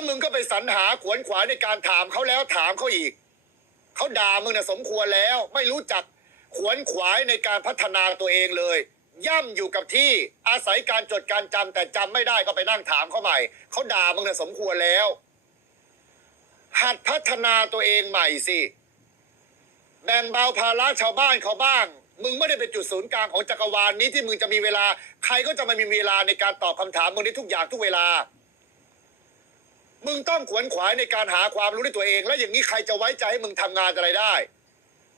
แล้วมึงก็ไปสรรหาขวนขวายในการถามเขาแล้วถามเขาอีก เขาด่ามึงน่ะสมควรแล้ว ไม่รู้จักขวนขวายในการพัฒนาตัวเองเลย ย่ำอยู่กับที่อาศัยการจดการจำแต่จำไม่ได้ก็ไปนั่งถามเขาใหม่ เขาด่ามึงน่ะสมควรแล้ว หัดพัฒนาตัวเองใหม่สิแบ่งเบาภาระชาวบ้านเขาบ้าง มึงไม่ได้เป็นจุดศูนย์กลางของจักรวาลนี้ที่มึงจะมีเวลา ใครก็จะไม่มีเวลาในการตอบคำถามมึงได้ทุกอย่างทุกเวลา มึงต้องขวนขวายในการหาความรู้ในตัวเอง แล้วอย่างนี้ใครจะไว้ใจให้มึงทำงานอะไรได้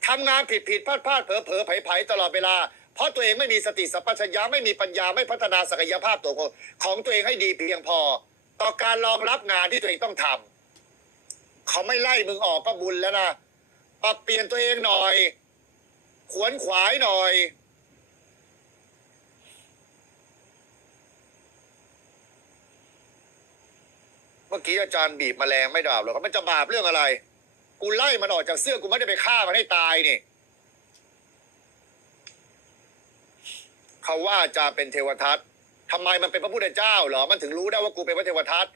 ทำงานผิดผิดพลาดพลาดเผลอเผลอไผ่ไผ่ตลอดเวลา เพราะตัวเองไม่มีสติสัมปชัญญะไม่มีปัญญาไม่พัฒนาศักยภาพตัวของตัวเองให้ดีเพียงพอ ต่อการรองรับงานที่ตัวเองต้องทำเขาไม่ไล่มึงออกก็บุญแล้วนะปรับเปลี่ยนตัวเองหน่อย ขวนขวายหน่อย มื่อกี้อาจารย์บีบแมลงไม่ดาบหรอกมันจะบาปเรื่องอะไร กูไล่มันออกจากเสื้อกูไม่ได้ไปฆ่ามันให้ตายนี่เขาว่าอาจารย์เป็นเทวทัตทำไมมันเป็นพระพุทธเจ้าเหรอมันถึงรู้ได้ว่ากูเป็นพระเทวทัต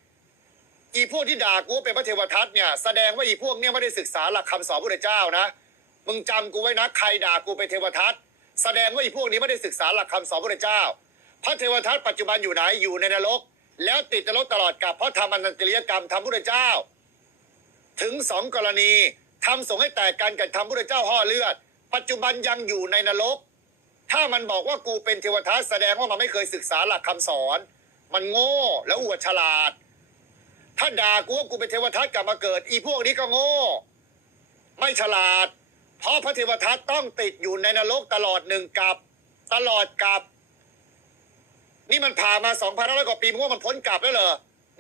อีพวกที่ด่ากูเป็นพระเทวทัตเนี่ยแสดงว่าอีพวกเนี่ยไม่ได้ศึกษาหลักคำสอนพระพุทธเจ้านะมึงจำกูไว้นะใครด่ากูเป็นเทวทัตแสดงว่าอีพวกนี้ไม่ได้ศึกษาหลักคำสอนพระพุทธเจ้า พระเทวทัตปัจจุบันอยู่ไหนอยู่ในนรก แล้วติดนรกตลอดกับเพราะทำอนันตริยกรรมทำพระพุทธเจ้า ถึงสองกรณีทำสงให้แตกกันกับทำพระพุทธเจ้าห่อเลือด ปัจจุบันยังอยู่ในนรก ถ้ามันบอกว่ากูเป็นเทวทัตแสดงว่ามันไม่เคยศึกษาหลักคำสอน มันโง่แล้วอวดฉลาด ถ้าด่ากูว่ากูเป็นเทวทัตกลับมาเกิด อีพวกนี้ก็โง่ ไม่ฉลาด เพราะพระเทวทัตต้องติดอยู่ในนรกตลอดหนึ่งกับตลอดกับ นี่มันผ่านมาสองพันห้าร้อยกว่าปีมึงว่ามันพ้นกลับแล้วเหรอ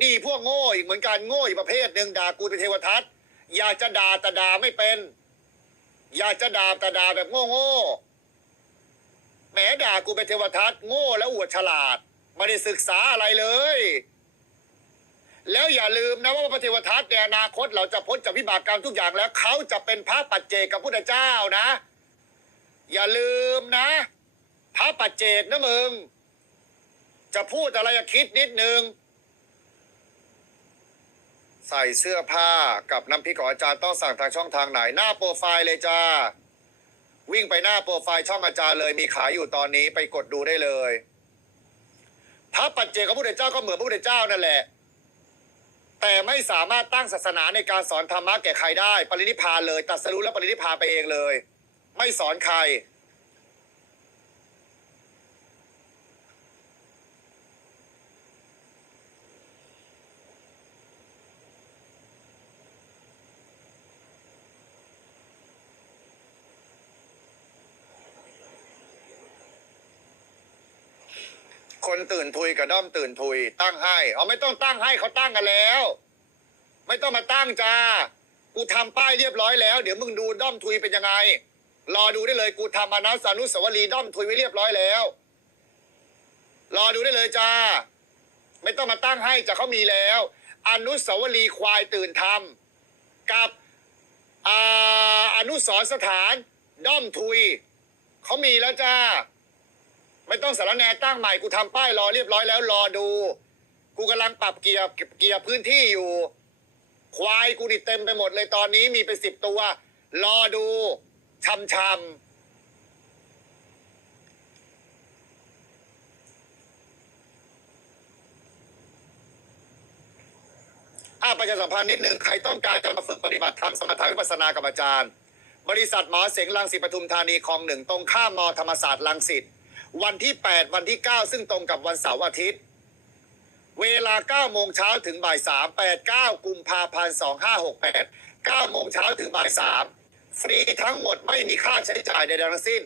นี่พวกโง่อีกเหมือนกันโง่อีกประเภทหนึ่งด่ากูเป็นเทวทัตอยากจะด่าแต่ด่าไม่เป็น อยากจะด่าแต่ด่าแบบโง่โง่แหมด่ากูเป็นเทวทัตโง่แล้วอวดฉลาดไม่ได้ศึกษาอะไรเลย แล้วอย่าลืมนะว่าพระเทวทัตในอนาคตเราจะพ้นจากวิบากกรรมทุกอย่างแล้วเขาจะเป็นพระปัจเจกกับพุทธเจ้านะ อย่าลืมนะ พระปัจเจกนะมึง จะพูดอะไรคิดนิดนึง ใส่เสื้อผ้ากับน้ำพริกของอาจารย์ต้องสั่งทางช่องทางไหน หน้าโปรไฟล์เลยจ้า วิ่งไปหน้าโปรไฟล์ช่องอาจารย์เลยมีขายอยู่ตอนนี้ไปกดดูได้เลย พระปัจเจกพระพุทธเจ้าก็เหมือนพระพุทธเจ้านั่นแหละ แต่ไม่สามารถตั้งศาสนาในการสอนธรรมะแก่ใครได้ ปรินิพานเลยตรัสรู้แล้วปรินิพานไปเองเลย ไม่สอนใคร คนตื่นทุยกับด้อมตื่นทุย ตั้งให้เอาไม่ต้องตั้งให้เขาตั้งกันแล้ว ไม่ต้องมาตั้งจ้ากูทำป้ายเรียบร้อยแล้ว เดี๋ยวมึงดูด้อมทุยเป็นยังไง รอดูได้เลยกูทำอนัสานุสาวรีย์ด้อมทุยไว้เรียบร้อยแล้ว รอดูได้เลยจ้า ไม่ต้องมาตั้งให้จะเขามีแล้ว อนุสาวรีย์ควายตื่นทำกับอาอนุสรสถานด้อมทุยเขามีแล้วจ้า ไม่ต้องสารแนตั้งใหม่กูทำป้ายรอเรียบร้อยแล้วรอดู กูกำลังปรับเกียร์เกียร์พื้นที่อยู่ ควายกูนี่เต็มไปหมดเลยตอนนี้มีเป็นสิบตัว รอดูชำชำอ่าประชาสัมพันธ์นิดหนึ่งใครต้องการจะมาฝึกปฏิบัติธรรมสมถะวิปัสสนากับอาจารย์ บริษัทหมอเสงลังสิตปทุมธานีคลองหนึ่งตรงข้ามมอธรรมศาสตร์ลังสิต วันที่ 8 วันที่ 9 ซึ่งตรงกับวันเสาร์อาทิตย์ เวลา 9 โมงเช้าถึงบ่าย 3 8 9 กุมภาพันธ์ 2568 9 โมงเช้าถึงบ่าย 3 ฟรีทั้งหมดไม่มีค่าใช้จ่ายใดๆทั้งสิ้น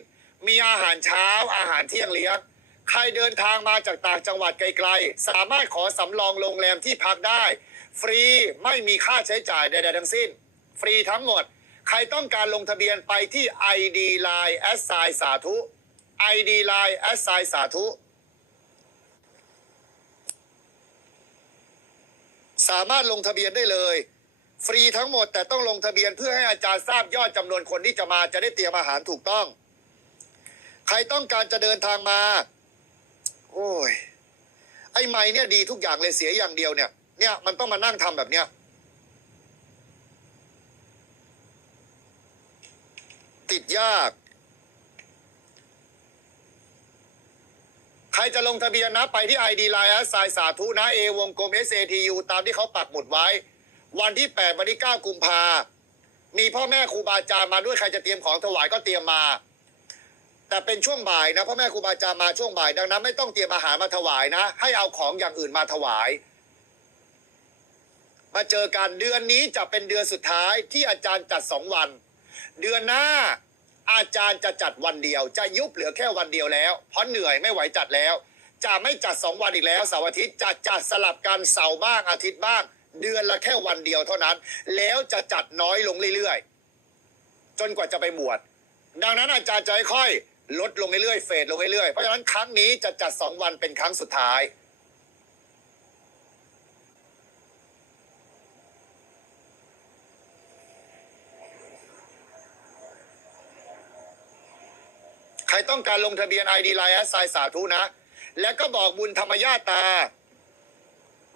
มีอาหารเช้าอาหารเที่ยงเลี้ยง ใครเดินทางมาจากต่างจังหวัดไกลๆ สามารถขอสำรองโรงแรมที่พักได้ ฟรีไม่มีค่าใช้จ่ายใดๆทั้งสิ้น ฟรีทั้งหมด ใครต้องการลงทะเบียนไปที่ ID Line แอสไซสาธุ ID Line แอสไซสาธุ สามารถลงทะเบียนได้เลย ฟรีทั้งหมดแต่ต้องลงทะเบียนเพื่อให้อาจารย์ทราบยอดจำนวนคนที่จะมาจะได้เตรียมอาหารถูกต้อง ใครต้องการจะเดินทางมา โอ้ย ไอ้ไม้เนี่ยดีทุกอย่างเลยเสียอย่างเดียวเนี่ย เนี่ยมันต้องมานั่งทำแบบเนี้ยติดยาก ใครจะลงทะเบียนนะไปที่ ID Line สายสาธุนะ A วงกลม SATU ตามที่เขาปักหมุดไว้ วันที่ 8 วันที่ 9 กุมภา มีพ่อแม่ครูบาอาจารย์มาด้วยใครจะเตรียมของถวายก็เตรียมมา แต่เป็นช่วงบ่ายนะพ่อแม่ครูบาอาจารย์มาช่วงบ่าย ดังนั้นไม่ต้องเตรียมอาหารมาถวายนะ ให้เอาของอย่างอื่นมาถวาย มาเจอกันเดือนนี้จะเป็นเดือนสุดท้ายที่อาจารย์จัดสองวัน เดือนหน้า อาจารย์จะจัดวันเดียว จะยุบเหลือแค่วันเดียวแล้ว เพราะเหนื่อยไม่ไหวจัดแล้ว จะไม่จัดสองวันอีกแล้วเสาร์อาทิตย์จะจัดสลับกันเสาร์บ้างอาทิตย์บ้าง เดือนละแค่วันเดียวเท่านั้น แล้วจะจัดน้อยลงเรื่อยๆ จนกว่าจะไปบวชดังนั้นอาจารย์จะค่อยๆลดลงเรื่อยๆเฟดลงเรื่อยๆเพราะฉะนั้นครั้งนี้จะจัดสองวันเป็นครั้งสุดท้าย ต้องการลงทะเบียน ID ไลน์แอสไซสาธุนะ แล้วก็บอกบุญธรรมญาตา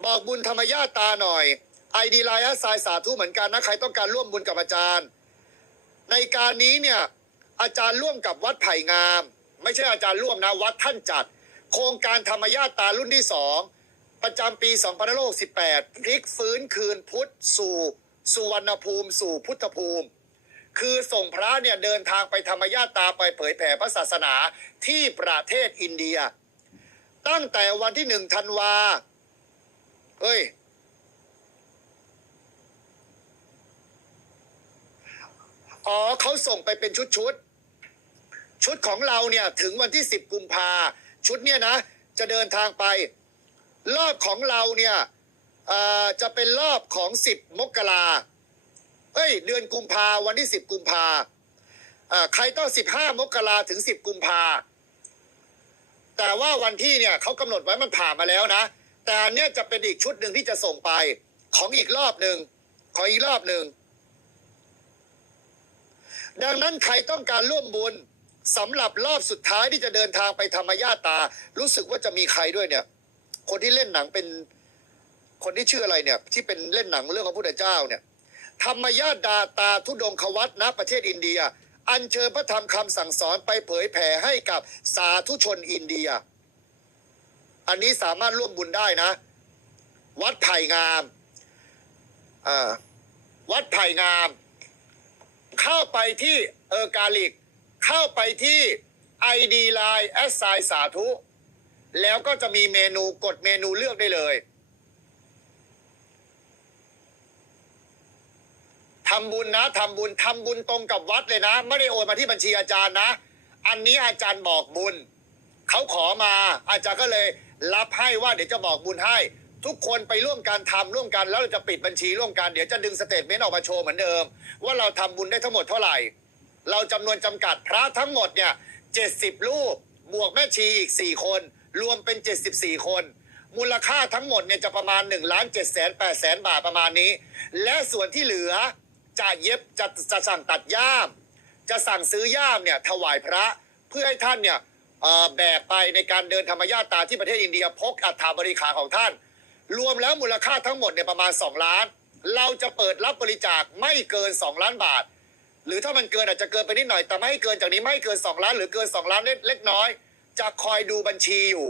บอกบุญธรรมญาตาหน่อย ID ไลน์แอสไซสาธุเหมือนกันนะใครต้องการร่วมบุญกับอาจารย์ ในการนี้เนี่ยอาจารย์ร่วมกับวัดไผ่งาม ไม่ใช่อาจารย์ร่วมนะวัดท่านจัด โครงการธรรมญาตารุ่นที่สองประจำปี2568พลิกฟื้นคืนพุทธสู่สุวรรณภูมิสู่พุทธภูมิ คือส่งพระเนี่ยเดินทางไปธรรมญาตาไปเผยแผ่พระศาสนาที่ประเทศอินเดีย ตั้งแต่วันที่หนึ่งธันวาเฮ้ยอ๋อเขาส่งไปเป็นชุดชุดชุดของเราเนี่ยถึงวันที่ 10 กุมภาชุดเนี่ยนะ จะเดินทางไป รอบของเราเนี่ยจะเป็นรอบของ 10 มกรา เอ้ย เดือนกุมภาวันที่10กุมภาใครต้อง15มกราถึง10กุมภาแต่ว่าวันที่เนี่ยเขากำหนดไว้มันผ่านมาแล้วนะ แต่เนี่ยจะเป็นอีกชุดหนึ่งที่จะส่งไป ของอีกรอบหนึ่งของอีกรอบหนึ่งดังนั้นใครต้องการร่วมบุญสำหรับรอบสุดท้ายที่จะเดินทางไปธรรมญาตา รู้สึกว่าจะมีใครด้วยเนี่ย คนที่เล่นหนังเป็นคนที่ชื่ออะไรเนี่ย ที่เป็นเล่นหนังเรื่องของพระพุทธเจ้าเนี่ย ธรรมญาตาตาทุดงควัตณประเทศอินเดีย อัญเชิญพระธรรมคำสั่งสอนไปเผยแผ่ให้กับสาธุชนอินเดีย อันนี้สามารถร่วมบุญได้นะ วัดไผ่งามวัดไผ่งาม เข้าไปที่เออร์กาลิก เข้าไปที่ ID Line แอสไซสาธุ แล้วก็จะมีเมนูกดเมนูเลือกได้เลย ทำบุญนะทำบุญทำบุญตรงกับวัดเลยนะ ไม่ได้โอนมาที่บัญชีอาจารย์นะ อันนี้อาจารย์บอกบุญเขาขอมาอาจารย์ก็เลยรับให้ว่าเดี๋ยวจะบอกบุญให้ ทุกคนไปร่วมกันทำร่วมกันแล้วเราจะปิดบัญชีร่วมกันเดี๋ยวจะดึงสเตทเมนต์ออกมาโชว์เหมือนเดิม ว่าเราทำบุญได้ทั้งหมดเท่าไหร่ เราจำนวนจำกัดพระทั้งหมดเนี่ยเจ็ดสิบรูปบวกแม่ชีอีกสี่คน รวมเป็นเจ็ดสิบสี่คนมูลค่าทั้งหมดเนี่ยจะประมาณ1นึ่งล้านเจ็ดแสนแปดแสนบาทประมาณนี้ และส่วนที่เหลือ จะเย็บจะจะสั่งตัดย่าม จะสั่งซื้อย่ามเนี่ยถวายพระเพื่อให้ท่านเนี่ยแบกไปในการเดินธรรมญาตาที่ประเทศอินเดียพกอัฐาบริขาของท่าน รวมแล้วมูลค่าทั้งหมดเนี่ยประมาณ 2 ล้าน เราจะเปิดรับบริจาคไม่เกิน 2 ล้านบาท หรือถ้ามันเกินอาจจะเกินไปนิดหน่อยแต่ไม่ให้เกินจากนี้ไม่เกิน 2 ล้าน หรือเกิน 2 ล้านเล็กน้อย จะคอยดูบัญชีอยู่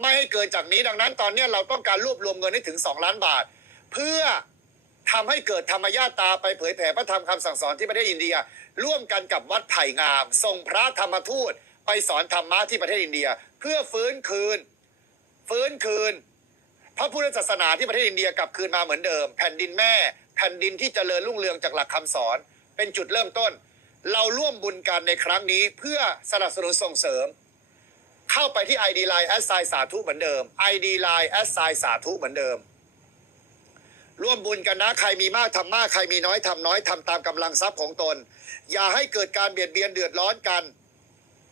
ไม่ให้เกินจากนี้ดังนั้นตอนนี้เราต้องการรวบรวมเงินให้ถึง 2 ล้านบาท เพื่อ ทำให้เกิดธรรมญาตาไปเผยแผ่พระธรรมคำสั่งสอนที่ประเทศอินเดีย ร่วมกันกับวัดไผ่งาม ส่งพระธรรมทูตไปสอนธรรมะที่ประเทศอินเดีย เพื่อฟื้นคืน ฟื้นคืน พระพุทธศาสนาที่ประเทศอินเดียกลับคืนมาเหมือนเดิม แผ่นดินแม่ แผ่นดินที่เจริญรุ่งเรืองจากหลักคำสอน เป็นจุดเริ่มต้น เราร่วมบุญกันในครั้งนี้ เพื่อสนับสนุนส่งเสริม เข้าไปที่ ID Line แอสไซสาธุเหมือนเดิม ID Line แอสไซสาธุเหมือนเดิม ร่วมบุญกันนะ ใครมีมากทำมาก ใครมีน้อยทำน้อยทำตามกำลังทรัพย์ของตน อย่าให้เกิดการเบียดเบียนเดือดร้อนกัน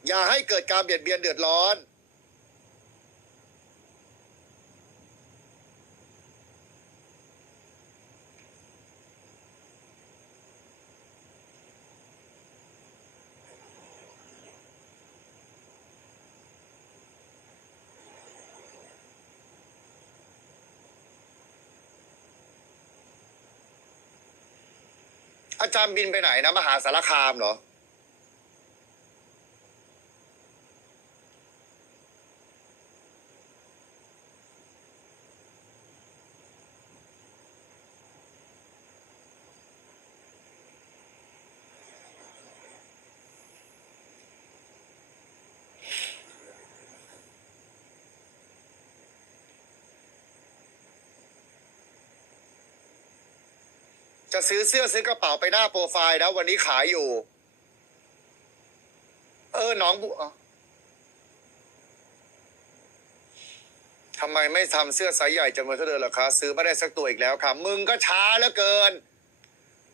อย่าให้เกิดการเบียดเบียนเดือดร้อน อาจารย์บินไปไหนนะมหาสารคามเหรอ จะซื้อเสื้อซื้อกระเป๋าไปหน้าโปรไฟล์นะวันนี้ขายอยู่ เออน้องบุทำไมไม่ทำเสื้อไซส์ใหญ่จำนวนเท่าเดิมล่ะคะซื้อไม่ได้สักตัวอีกแล้วค่ะ มึงก็ช้าเหลือเกิน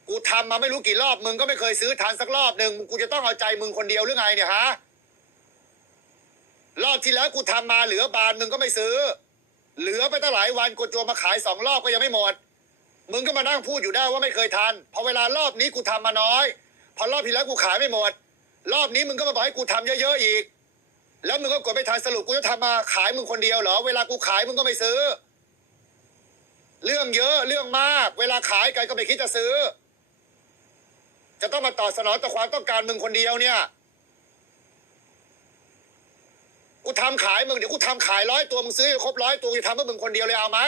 กูทำมาไม่รู้กี่รอบ มึงก็ไม่เคยซื้อทันสักรอบหนึ่งกูจะต้องเอาใจมึงคนเดียวหรือไงเนี่ยฮะรอบที่แล้วกูทำมาเหลือบานมึงก็ไม่ซื้อ เหลือไปตั้งหลายวันกูจวมาขายสองรอบก็ยังไม่หมด มึงก็มานั่งพูดอยู่ได้ว่าไม่เคยทันพอเวลารอบนี้กูทำมาน้อย พอรอบที่แล้วกูขายไม่หมด รอบนี้มึงก็มาบอกให้กูทำเยอะๆอีก แล้วมึงก็กดไม่ทันสรุปกูจะทำมาขายมึงคนเดียวเหรอ เวลากูขายมึงก็ไม่ซื้อ เรื่องเยอะเรื่องมาก เวลาขายกันก็ไม่คิดจะซื้อ จะต้องมาตอบสนองต่อความต้องการมึงคนเดียวเนี่ยกูทำขายมึงเดี๋ยวกูทำขายร้อยตัวมึงซื้อครบร้อยตัวกูจะทำเพื่อมึงคนเดียวเลยเอาไหม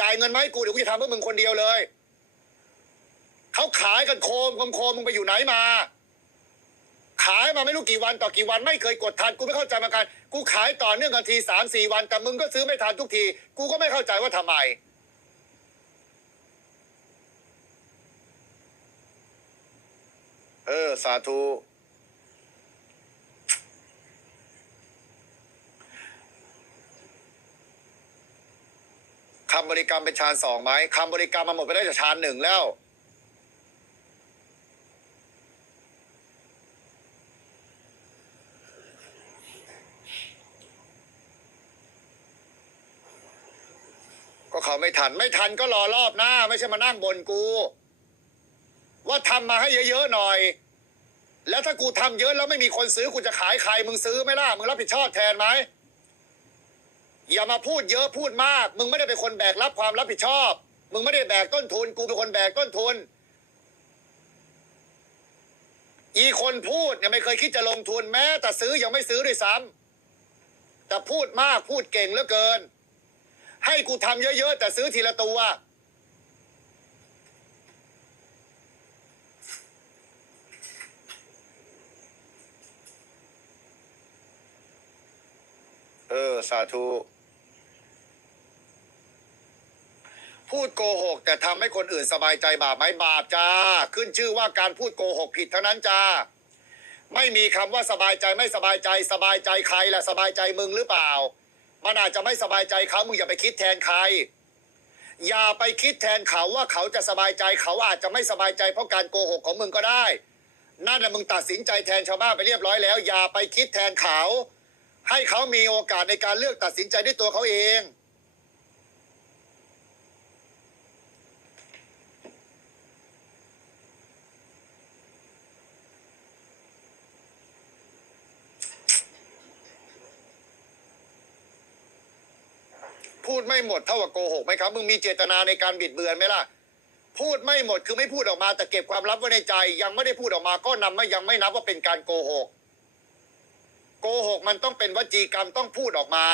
จ่ายเงินมาให้กูเดี๋ยวกูจะทำเพื่อมึงคนเดียวเลยเขาขายกันโคมโคมโคมมึงไปอยู่ไหนมา ขายมาไม่รู้กี่วันต่อกี่วันไม่เคยกดทันกูไม่เข้าใจมือนกันกูขายต่อเนื่องกันทีสามสี่วัน แต่มึงก็ซื้อไม่ทันทุกที กูก็ไม่เข้าใจว่าทำไมเออสาธุ บริกรรมเป็นฌานสองไหมคำบริกรรมมาหมดไปได้จากฌานหนึ่งแล้ว ก็เขาไม่ทันไม่ทันก็รอรอบหน้า ไม่ใช่มานั่งบนกู ว่าทำมาให้เยอะๆหน่อย แล้วถ้ากูทำเยอะแล้วไม่มีคนซื้อกูจะขายใครมึงซื้อไหมล่ะมึงรับผิดชอบแทนไหม อย่ามาพูดเยอะพูดมาก มึงไม่ได้เป็นคนแบกรับความรับผิดชอบ มึงไม่ได้แบกต้นทุน กูเป็นคนแบกต้นทุน อีคนพูดเนี่ยไม่เคยคิดจะลงทุนแม้ แต่ซื้อยังไม่ซื้อด้วยซ้ำแต่พูดมากพูดเก่งเหลือเกิน ให้กูทำเยอะๆ แต่ซื้อทีละตัวเออสาธุ พูดโกหก แต่ทำให้คนอื่นสบายใจบาปไหมบาปจ้า ขึ้นชื่อว่าการพูดโกหกผิดเท่านั้นจ้า ไม่มีคำว่าสบายใจไม่สบายใจ สบายใจใครล่ะสบายใจมึงหรือเปล่า มันอาจจะไม่สบายใจเขามึงอย่าไปคิดแทนใคร อย่าไปคิดแทนเขาว่าเขาจะสบายใจเขาอาจจะไม่สบายใจเพราะการโกหกของมึงก็ได้นั่นแหละมึงตัดสินใจแทนชาวบ้านไปเรียบร้อยแล้ว อย่าไปคิดแทนเขา ให้เขามีโอกาสในการเลือกตัดสินใจด้วยตัวเขาเอง พูดไม่หมดเท่ากับโกหกไหมครับ มึงมีเจตนาในการบิดเบือนไหมล่ะ พูดไม่หมดคือไม่พูดออกมา แต่เก็บความลับไว้ในใจ ยังไม่ได้พูดออกมาก็นำไม่ยังไม่นับว่าเป็นการโกหก โกหกมันต้องเป็นวจีกรรมต้องพูดออกมา